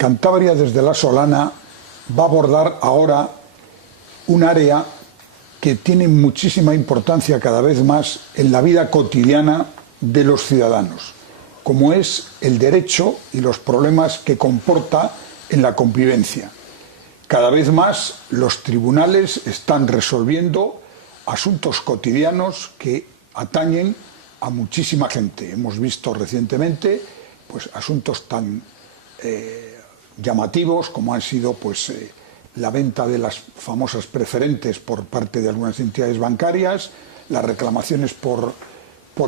Cantabria desde La Solana va a abordar ahora un área que tiene muchísima importancia cada vez más en la vida cotidiana de los ciudadanos, como es el derecho y los problemas que comporta en la convivencia. Cada vez más los tribunales están resolviendo asuntos cotidianos que atañen a muchísima gente. Hemos visto recientemente pues, asuntos tan llamativos como han sido la venta de las famosas preferentes por parte de algunas entidades bancarias, las reclamaciones por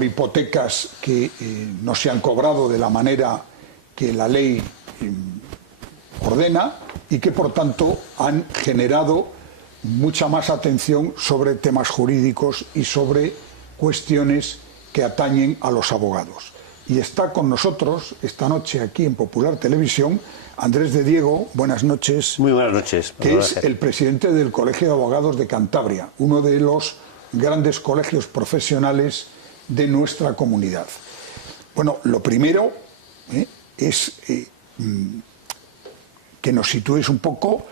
hipotecas que no se han cobrado de la manera que la ley ordena y que por tanto han generado mucha más atención sobre temas jurídicos y sobre cuestiones que atañen a los abogados. Y está con nosotros esta noche aquí en Popular Televisión Andrés de Diego, buenas noches. Muy buenas noches. Que es el presidente del Colegio de Abogados de Cantabria, uno de los grandes colegios profesionales de nuestra comunidad. Bueno, lo primero es que nos sitúes un poco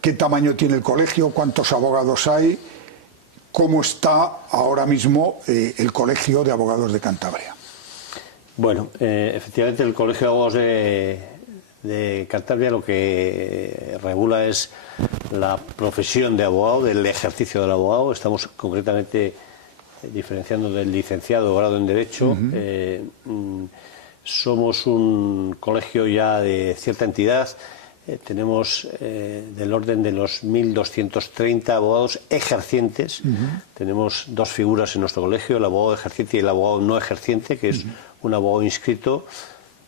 qué tamaño tiene el colegio, cuántos abogados hay, cómo está ahora mismo el Colegio de Abogados de Cantabria. Bueno, efectivamente el Colegio de Abogados de Cantabria lo que regula es la profesión de abogado, del ejercicio del abogado. Estamos concretamente diferenciando del licenciado o grado en Derecho. Somos un colegio ya de cierta entidad. Tenemos del orden de los 1.230 abogados ejercientes. Tenemos dos figuras en nuestro colegio, el abogado ejerciente y el abogado no ejerciente, que es un abogado inscrito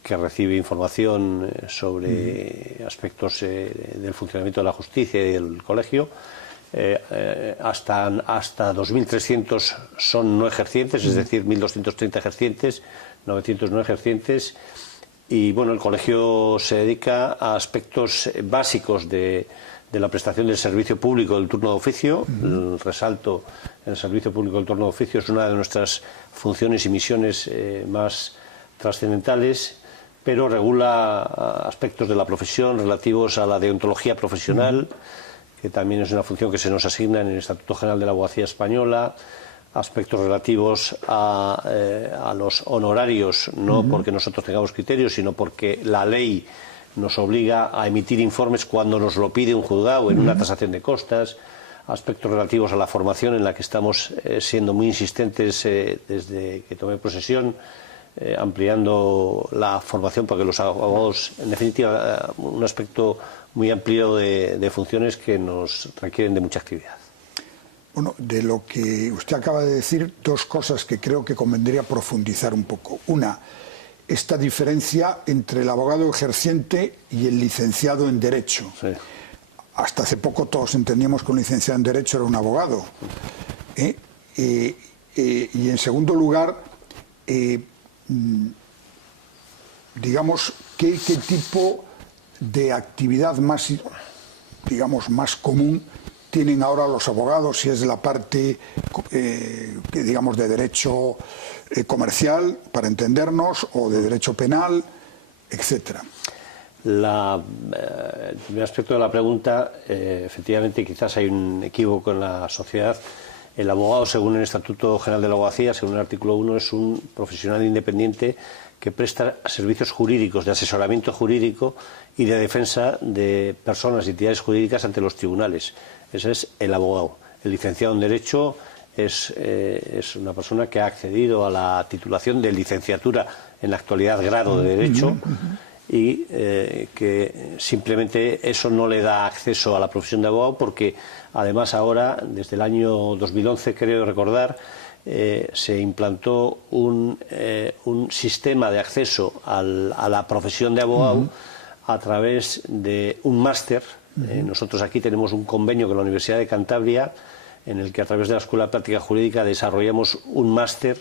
que recibe información sobre aspectos del funcionamiento de la justicia y del colegio. Hasta 2.300 son no ejercientes, es decir, 1.230 ejercientes, 900 no ejercientes. Y bueno, el colegio se dedica a aspectos básicos de la prestación del servicio público del turno de oficio. El resalto en el servicio público del turno de oficio es una de nuestras funciones y misiones más trascendentales, pero regula aspectos de la profesión relativos a la deontología profesional, que también es una función que se nos asigna en el Estatuto General de la Abogacía Española, aspectos relativos a los honorarios, no porque nosotros tengamos criterios, sino porque la ley nos obliga a emitir informes cuando nos lo pide un juzgado en una tasación de costas, aspectos relativos a la formación en la que estamos siendo muy insistentes desde que tomé posesión, ampliando la formación para que los abogados, en definitiva, un aspecto muy amplio de funciones que nos requieren de mucha actividad. Bueno, de lo que usted acaba de decir, dos cosas que creo que convendría profundizar un poco. Una, esta diferencia entre el abogado ejerciente y el licenciado en Derecho. Sí. Hasta hace poco todos entendíamos que un licenciado en Derecho era un abogado. Y en segundo lugar, digamos, ¿qué tipo de actividad más, digamos, más común tienen ahora los abogados, si es la parte, digamos, de derecho comercial, para entendernos, o de derecho penal, etcétera? El primer aspecto de la pregunta, efectivamente, quizás hay un equívoco en la sociedad. El abogado, según el Estatuto General de la Abogacía, según el artículo 1, es un profesional independiente que presta servicios jurídicos, de asesoramiento jurídico y de defensa de personas y entidades jurídicas ante los tribunales. Ese es el abogado. El licenciado en Derecho es una persona que ha accedido a la titulación de licenciatura, en la actualidad grado de Derecho, y que simplemente eso no le da acceso a la profesión de abogado, porque además ahora, desde el año 2011, creo recordar, se implantó un sistema de acceso a la profesión de abogado a través de un máster. Nosotros aquí tenemos un convenio con la Universidad de Cantabria, en el que a través de la Escuela de Práctica Jurídica desarrollamos un máster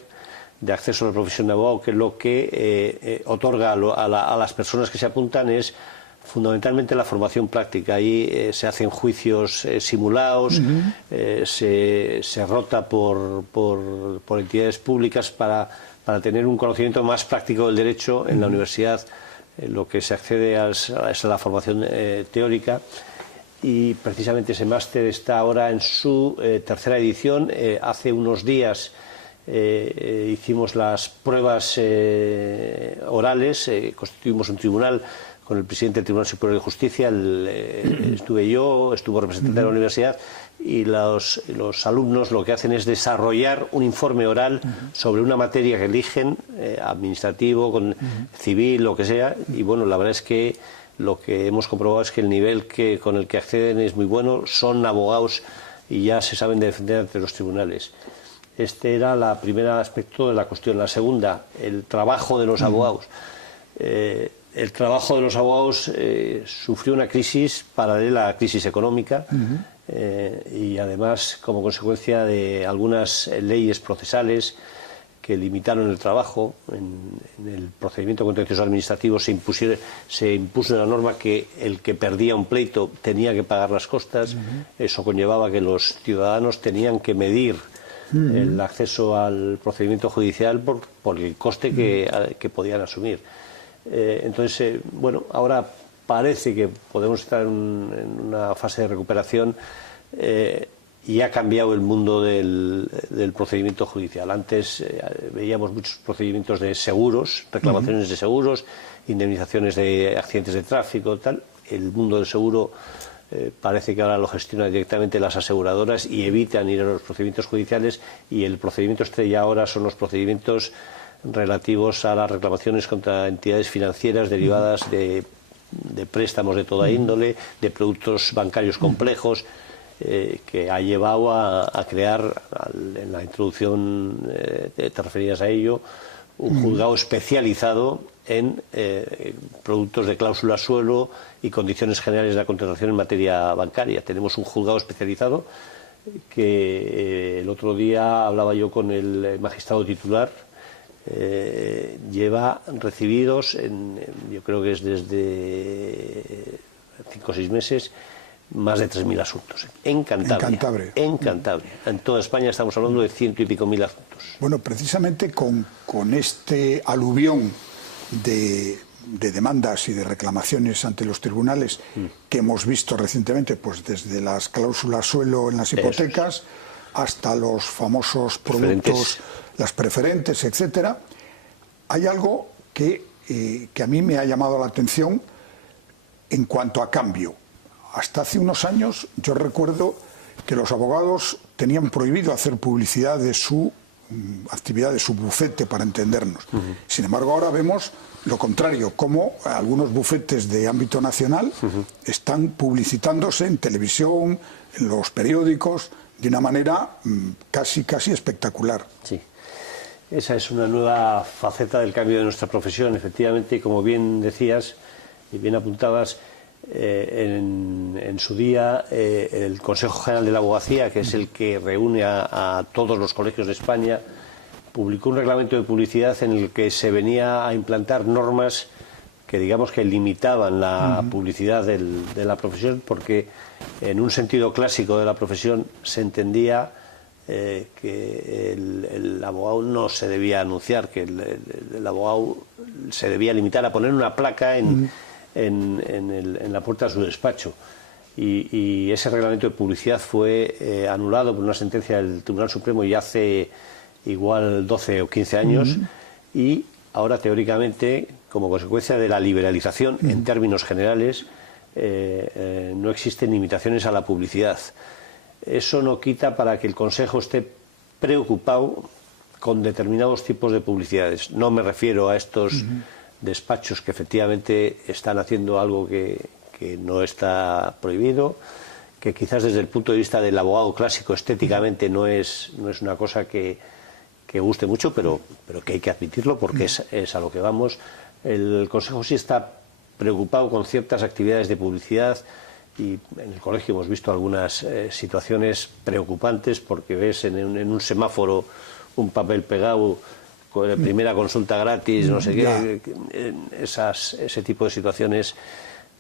de acceso a la profesión de abogado, que lo que otorga a las personas que se apuntan es fundamentalmente la formación práctica. Ahí se hacen juicios simulados, se rota por entidades públicas para tener un conocimiento más práctico del derecho en la Universidad lo que se accede es a la formación teórica, y precisamente ese máster está ahora en su tercera edición. Hace unos días hicimos las pruebas orales, constituimos un tribunal con el presidente del Tribunal Superior de Justicia, estuve yo, estuvo representante de la universidad, y los alumnos lo que hacen es desarrollar un informe oral sobre una materia que eligen, administrativo, civil, lo que sea, y bueno, la verdad es que lo que hemos comprobado es que el nivel con el que acceden es muy bueno, son abogados y ya se saben defender ante los tribunales. Este era el primer aspecto de la cuestión. La segunda, el trabajo de los abogados. El trabajo de los abogados sufrió una crisis paralela a la crisis económica, y además como consecuencia de algunas leyes procesales que limitaron el trabajo. En el procedimiento contencioso administrativo se impuso una norma que el que perdía un pleito tenía que pagar las costas. Eso conllevaba que los ciudadanos tenían que medir el acceso al procedimiento judicial por el coste que podían asumir. Entonces, bueno, ahora parece que podemos estar en una fase de recuperación, y ha cambiado el mundo del procedimiento judicial. Antes veíamos muchos procedimientos de seguros, reclamaciones de seguros, indemnizaciones de accidentes de tráfico, tal. El mundo del seguro parece que ahora lo gestionan directamente las aseguradoras y evitan ir a los procedimientos judiciales, y el procedimiento estrella ahora son los procedimientos relativos a las reclamaciones contra entidades financieras derivadas de préstamos de toda índole, de productos bancarios complejos, que ha llevado a crear, en la introducción te referías a ello, un juzgado especializado en productos de cláusula suelo y condiciones generales de la contratación en materia bancaria. Tenemos un juzgado especializado que el otro día hablaba yo con el magistrado titular. Lleva recibidos, yo creo que es desde 5 o 6 meses, más de 3.000 asuntos. En Cantabria. En Cantabria. En toda España estamos hablando de 100 y pico mil asuntos. Bueno, precisamente con este aluvión de demandas y de reclamaciones ante los tribunales que hemos visto recientemente, pues desde las cláusulas suelo en las hipotecas hasta los famosos productos, las preferentes, etcétera, hay algo que a mí me ha llamado la atención en cuanto a cambio. Hasta hace unos años yo recuerdo que los abogados tenían prohibido hacer publicidad de su actividad, de su bufete, para entendernos. Sin embargo, ahora vemos lo contrario, como algunos bufetes de ámbito nacional están publicitándose en televisión, en los periódicos, de una manera casi espectacular. Sí, esa es una nueva faceta del cambio de nuestra profesión. Efectivamente, como bien decías y bien apuntabas, en su día el Consejo General de la Abogacía, que es el que reúne a todos los colegios de España, publicó un reglamento de publicidad en el que se venía a implantar normas que digamos que limitaban la publicidad de la profesión, porque en un sentido clásico de la profesión se entendía que el abogado no se debía anunciar, que el abogado se debía limitar a poner una placa en la puerta de su despacho. Y ese reglamento de publicidad fue anulado por una sentencia del Tribunal Supremo ya hace igual 12 o 15 años, y ahora teóricamente, como consecuencia de la liberalización en términos generales, no existen limitaciones a la publicidad. Eso no quita para que el Consejo esté preocupado con determinados tipos de publicidades. No me refiero a estos despachos que efectivamente están haciendo algo que no está prohibido, que quizás desde el punto de vista del abogado clásico estéticamente no es una cosa que guste mucho, pero que hay que admitirlo porque es a lo que vamos. El Consejo sí está preocupado con ciertas actividades de publicidad, y en el colegio hemos visto algunas situaciones preocupantes, porque ves en un semáforo un papel pegado con la primera consulta gratis, no sé qué. Ese tipo de situaciones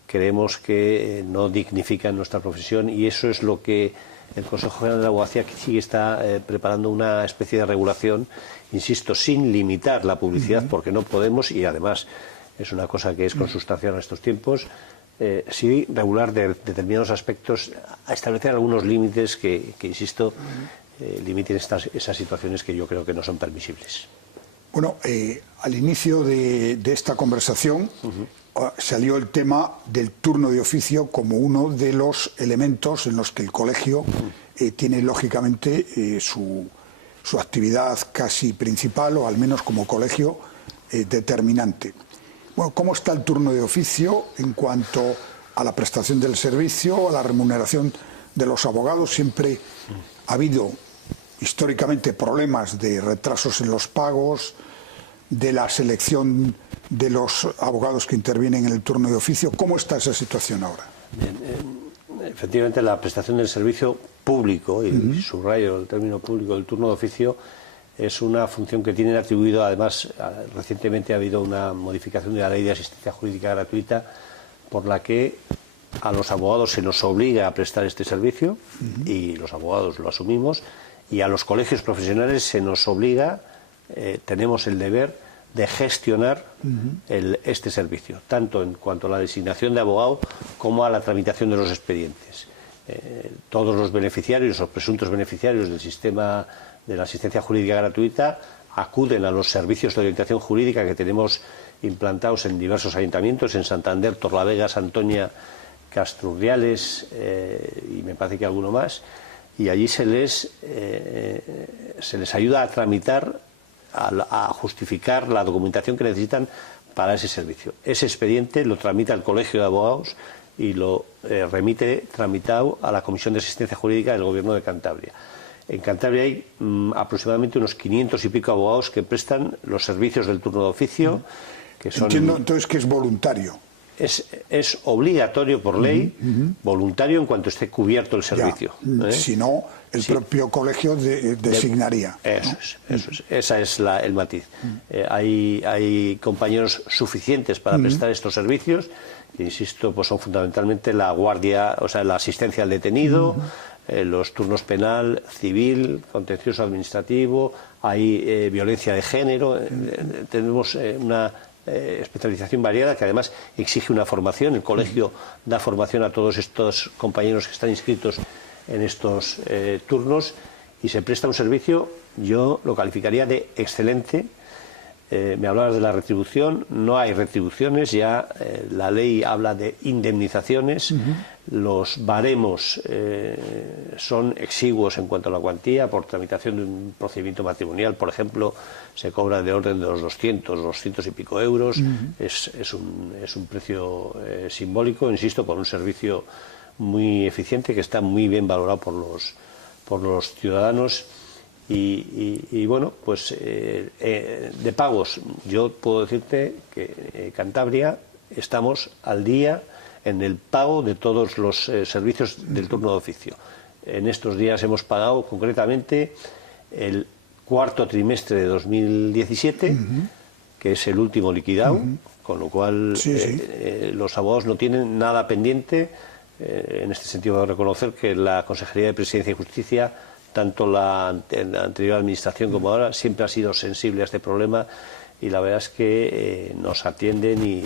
creemos que no dignifican nuestra profesión, y eso es lo que el Consejo General de la Abogacía sí está preparando, una especie de regulación, insisto, sin limitar la publicidad, porque no podemos, y además es una cosa que es consustancial en estos tiempos. Sí regular determinados aspectos, a establecer algunos límites que insisto, limiten esas situaciones que yo creo que no son permisibles. Bueno, al inicio de esta conversación salió el tema del turno de oficio como uno de los elementos en los que el colegio tiene lógicamente su actividad casi principal, o al menos como colegio determinante. Bueno, ¿cómo está el turno de oficio en cuanto a la prestación del servicio, a la remuneración de los abogados? Siempre ha habido históricamente problemas de retrasos en los pagos, de la selección de los abogados que intervienen en el turno de oficio. ¿Cómo está esa situación ahora? Bien, efectivamente, la prestación del servicio público, y subrayo el término público, del turno de oficio, es una función que tienen atribuido. Además, recientemente ha habido una modificación de la Ley de Asistencia Jurídica Gratuita por la que a los abogados se nos obliga a prestar este servicio y los abogados lo asumimos, y a los colegios profesionales se nos obliga, tenemos el deber de gestionar este servicio, tanto en cuanto a la designación de abogado como a la tramitación de los expedientes. Todos los beneficiarios o presuntos beneficiarios del sistema de la asistencia jurídica gratuita acuden a los servicios de orientación jurídica que tenemos implantados en diversos ayuntamientos, en Santander, Torlavega, Santoña, Castrurriales y me parece que alguno más, y allí se les ayuda a tramitar, a justificar la documentación que necesitan para ese servicio. Ese expediente lo tramita el Colegio de Abogados y lo remite tramitado a la Comisión de Asistencia Jurídica del Gobierno de Cantabria. En Cantabria hay aproximadamente unos 500 y pico abogados que prestan los servicios del turno de oficio, que son... Entiendo entonces que es voluntario. Es obligatorio por ley, voluntario en cuanto esté cubierto el servicio. Si no, el propio colegio designaría. Eso es. Ese es el matiz. Hay compañeros suficientes para prestar estos servicios, que, insisto, pues son fundamentalmente la guardia, o sea, la asistencia al detenido, los turnos penal, civil, contencioso administrativo, hay violencia de género, tenemos una especialización variada que además exige una formación. El colegio da formación a todos estos compañeros que están inscritos en estos turnos, y se presta un servicio, yo lo calificaría de excelente. Me hablabas de la retribución, no hay retribuciones, ya la ley habla de indemnizaciones, los baremos son exiguos en cuanto a la cuantía. Por tramitación de un procedimiento matrimonial, por ejemplo, se cobra de orden de los 200 y pico euros, es un precio simbólico, insisto, por un servicio muy eficiente que está muy bien valorado por los ciudadanos. Y bueno, pues de pagos, yo puedo decirte que Cantabria estamos al día en el pago de todos los servicios del turno de oficio. En estos días hemos pagado concretamente el cuarto trimestre de 2017, que es el último liquidado, con lo cual los abogados no tienen nada pendiente. En este sentido, debo reconocer que la Consejería de Presidencia y Justicia, tanto la anterior administración como ahora, siempre ha sido sensible a este problema, y la verdad es que nos atienden y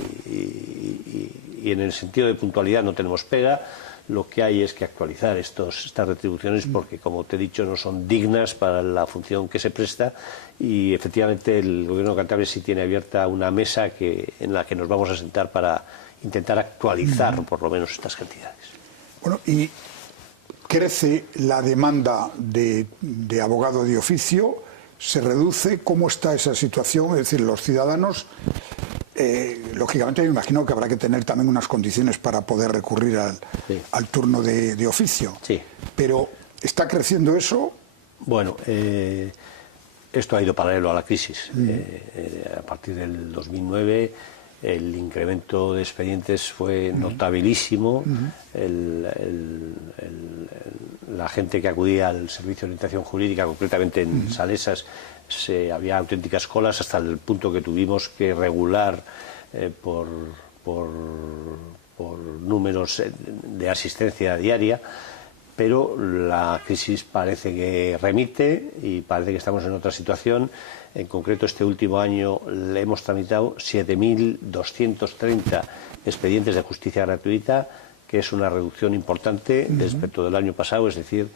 en el sentido de puntualidad no tenemos pega. Lo que hay es que actualizar estas retribuciones porque, como te he dicho, no son dignas para la función que se presta, y efectivamente el Gobierno de Cantabria sí tiene abierta una mesa en la que nos vamos a sentar para intentar actualizar por lo menos estas cantidades. Bueno, y crece la demanda de abogado de oficio, se reduce. ¿Cómo está esa situación? Es decir, los ciudadanos, lógicamente, me imagino que habrá que tener también unas condiciones para poder recurrir al turno de oficio. Sí. Pero, ¿está creciendo eso? Bueno, esto ha ido paralelo a la crisis. A partir del 2009... el incremento de expedientes fue notabilísimo. La gente que acudía al servicio de orientación jurídica, concretamente en Salesas, había auténticas colas, hasta el punto que tuvimos que regular por números de asistencia diaria. Pero la crisis parece que remite y parece que estamos en otra situación. En concreto, este último año le hemos tramitado 7.230 expedientes de justicia gratuita, que es una reducción importante respecto del año pasado. Es decir,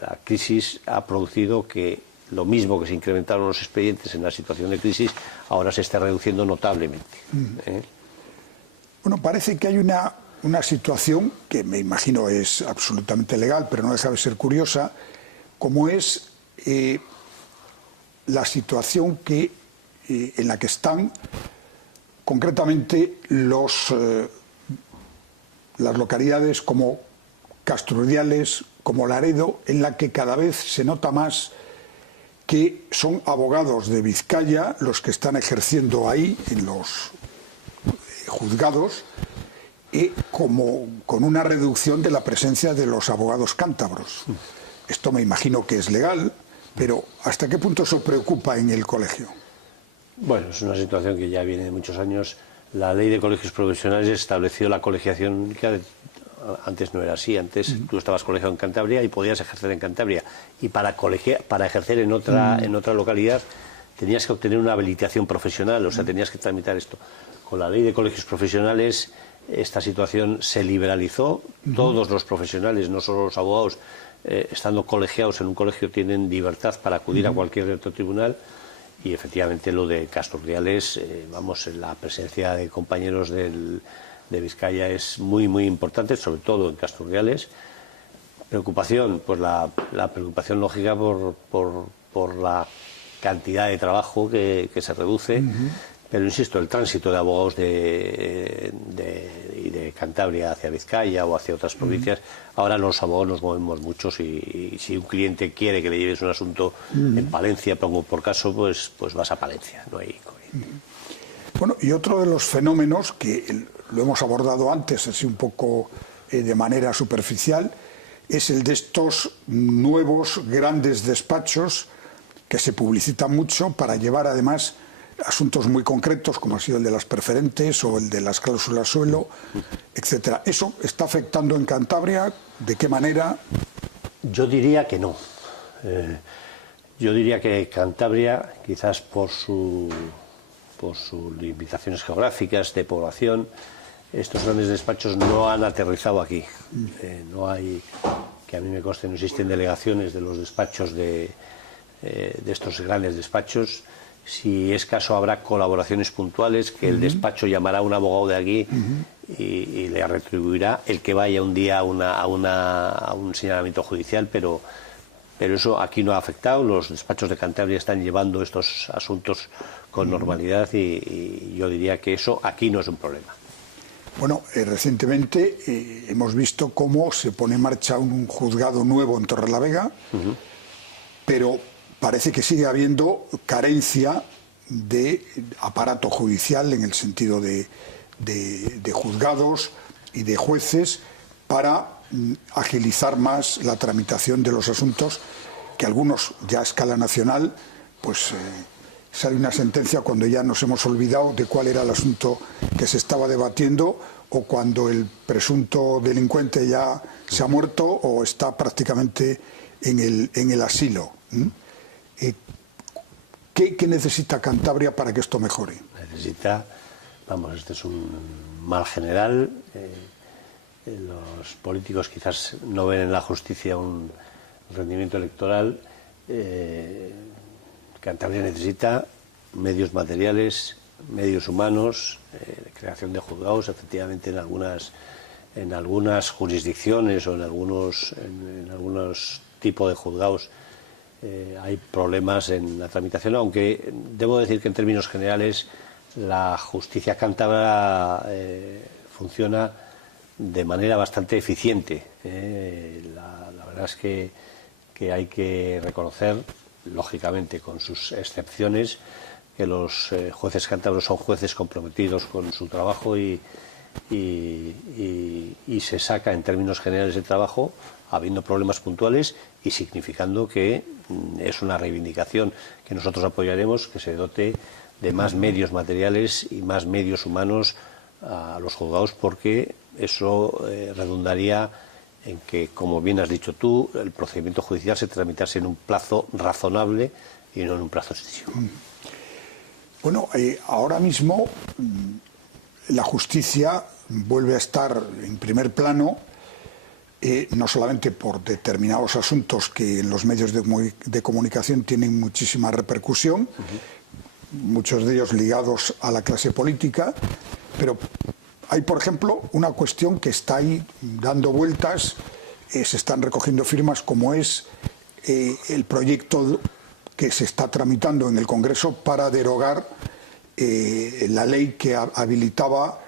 la crisis ha producido que lo mismo que se incrementaron los expedientes en la situación de crisis, ahora se está reduciendo notablemente. Bueno, parece que hay una situación que me imagino es absolutamente legal, pero no deja de ser curiosa, como es la situación en la que están concretamente las localidades como Castrurdiales, como Laredo, en la que cada vez se nota más que son abogados de Vizcaya los que están ejerciendo ahí en los juzgados, como con una reducción de la presencia de los abogados cántabros. Esto me imagino que es legal, pero ¿hasta qué punto eso preocupa en el colegio? Bueno, es una situación que ya viene de muchos años. La ley de colegios profesionales estableció la colegiación, que antes no era así. Antes tú estabas colegiado en Cantabria y podías ejercer en Cantabria. Y para ejercer en otra localidad tenías que obtener una habilitación profesional, o sea, tenías que tramitar esto. Con la ley de colegios profesionales esta situación se liberalizó. Todos los profesionales, no solo los abogados, estando colegiados en un colegio, tienen libertad para acudir a cualquier otro tribunal. Y efectivamente lo de Castrurdiales, la presencia de compañeros de Vizcaya es muy, muy importante, sobre todo en Castrurdiales. Preocupación, pues la preocupación lógica por la cantidad de trabajo que se reduce. Pero insisto, el tránsito de abogados de Cantabria hacia Vizcaya o hacia otras provincias, ahora los abogados nos movemos muchos y si un cliente quiere que le lleves un asunto en Palencia, pongo por caso, pues vas a Palencia, no hay inconveniente. Bueno, y otro de los fenómenos que lo hemos abordado antes, así un poco de manera superficial, es el de estos nuevos grandes despachos que se publicitan mucho para llevar además asuntos muy concretos, como ha sido el de las preferentes o el de las cláusulas suelo, etcétera. ¿Eso está afectando en Cantabria? ¿De qué manera? Yo diría que no. Yo diría que Cantabria, quizás por sus limitaciones geográficas de población, estos grandes despachos no han aterrizado aquí. No hay, que a mí me conste, no existen delegaciones de los despachos de estos grandes despachos. Si es caso, habrá colaboraciones puntuales que el despacho llamará a un abogado de aquí y le retribuirá el que vaya un día a un señalamiento judicial, pero eso aquí no ha afectado. Los despachos de Cantabria están llevando estos asuntos con normalidad y yo diría que eso aquí no es un problema. Bueno, recientemente hemos visto cómo se pone en marcha un juzgado nuevo en Torrelavega, pero parece que sigue habiendo carencia de aparato judicial en el sentido de juzgados y de jueces para agilizar más la tramitación de los asuntos, que algunos ya a escala nacional, pues sale una sentencia cuando ya nos hemos olvidado de cuál era el asunto que se estaba debatiendo o cuando el presunto delincuente ya se ha muerto o está prácticamente en el asilo. ¿Qué necesita Cantabria para que esto mejore? Necesita, este es un mal general. Los políticos quizás no ven en la justicia un rendimiento electoral. Cantabria necesita medios materiales, medios humanos, creación de juzgados. Efectivamente, en algunas jurisdicciones o en algunos tipos de juzgados hay problemas en la tramitación, aunque debo decir que en términos generales la justicia cántabra funciona de manera bastante eficiente. La verdad es que hay que reconocer, lógicamente con sus excepciones, que los jueces cántabros son jueces comprometidos con su trabajo y se saca en términos generales el trabajo, habiendo problemas puntuales y significando que es una reivindicación que nosotros apoyaremos, que se dote de más medios materiales y más medios humanos a los juzgados, porque eso redundaría en que, como bien has dicho tú, el procedimiento judicial se tramitase en un plazo razonable y no en un plazo excesivo. Bueno, ahora mismo la justicia vuelve a estar en primer plano, no solamente por determinados asuntos que en los medios de comunicación tienen muchísima repercusión, muchos de ellos ligados a la clase política, pero hay, por ejemplo, una cuestión que está ahí dando vueltas, se están recogiendo firmas, como es el proyecto que se está tramitando en el Congreso para derogar la ley que habilitaba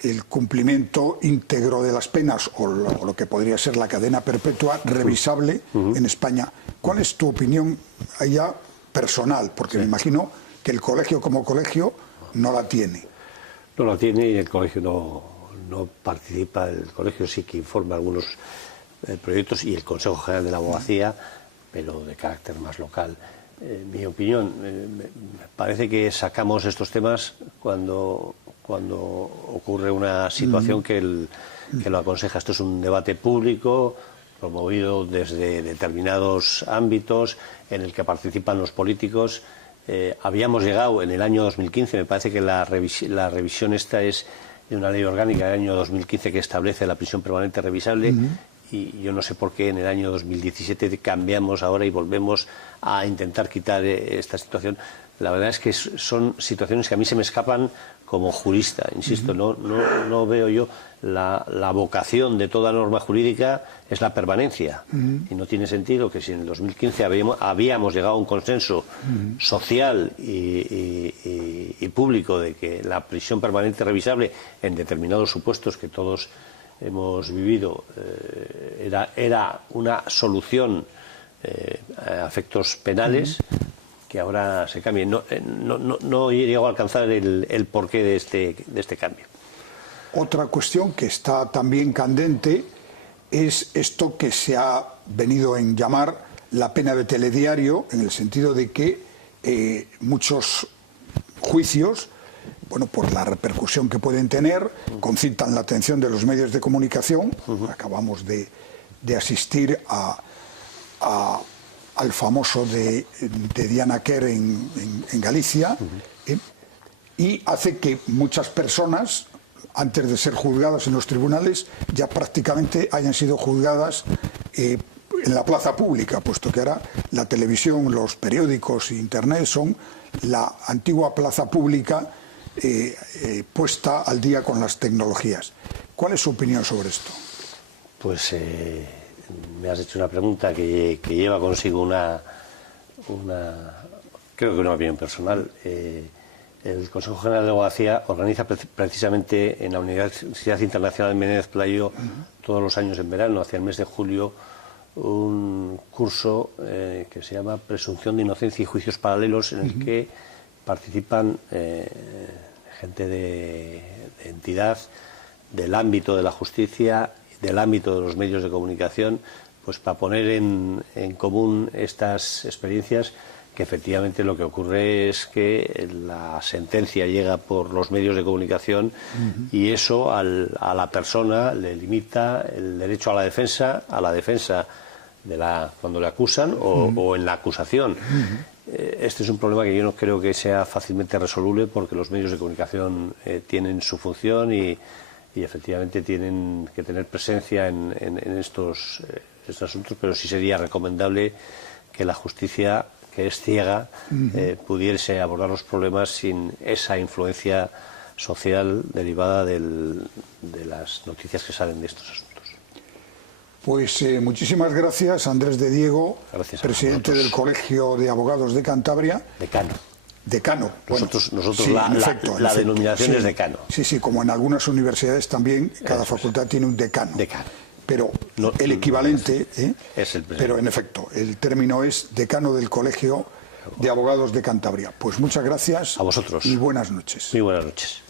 el cumplimiento íntegro de las penas o lo que podría ser la cadena perpetua revisable en España. ¿Cuál es tu opinión allá personal? Porque me imagino que el colegio como colegio no la tiene. No la tiene y el colegio no participa. El colegio sí que informa algunos proyectos y el Consejo General de la Abogacía, pero de carácter más local. Mi opinión, me parece que sacamos estos temas cuando ocurre una situación que lo aconseja. Esto es un debate público promovido desde determinados ámbitos en el que participan los políticos. Habíamos llegado en el año 2015, me parece que la revisión esta es de una ley orgánica del año 2015 que establece la prisión permanente revisable. Y yo no sé por qué en el año 2017 cambiamos ahora y volvemos a intentar quitar esta situación. La verdad es que son situaciones que a mí se me escapan como jurista, insisto, no veo yo la vocación de toda norma jurídica es la permanencia y no tiene sentido que si en el 2015 habíamos llegado a un consenso social y público de que la prisión permanente revisable en determinados supuestos que todos hemos vivido era una solución a efectos penales, que ahora se cambie. No llego a alcanzar el porqué de este cambio. Otra cuestión que está también candente es esto que se ha venido en llamar la pena de telediario, en el sentido de que muchos juicios, bueno, por la repercusión que pueden tener, concitan la atención de los medios de comunicación. Acabamos de asistir al famoso de Diana Quer en Galicia, y hace que muchas personas, antes de ser juzgadas en los tribunales, ya prácticamente hayan sido juzgadas en la plaza pública, puesto que ahora la televisión, los periódicos e Internet son la antigua plaza pública puesta al día con las tecnologías. ¿Cuál es su opinión sobre esto? Pues me has hecho una pregunta que lleva consigo creo que una opinión personal. El Consejo General de Abogacía organiza precisamente en la Universidad Internacional de Menéndez Pelayo todos los años en verano, hacia el mes de julio, un curso que se llama Presunción de Inocencia y Juicios Paralelos, en el que participan gente de entidad del ámbito de la justicia, del ámbito de los medios de comunicación, pues para poner en común estas experiencias, que efectivamente lo que ocurre es que la sentencia llega por los medios de comunicación y eso a la persona le limita el derecho a la defensa cuando le acusan o en la acusación. Este es un problema que yo no creo que sea fácilmente resoluble, porque los medios de comunicación tienen su función y efectivamente tienen que tener presencia en estos asuntos, pero sí sería recomendable que la justicia, que es ciega, pudiese abordar los problemas sin esa influencia social derivada de las noticias que salen de estos asuntos. Pues muchísimas gracias, Andrés de Diego, presidente del Colegio de Abogados de Cantabria. Decano. Nosotros sí, la denominación es decano. Sí, como en algunas universidades también, cada facultad tiene un decano. Pero el equivalente es el presidente. Pero en efecto, el término es decano del Colegio de Abogados de Cantabria. Pues muchas gracias. A vosotros. Y buenas noches. Muy buenas noches.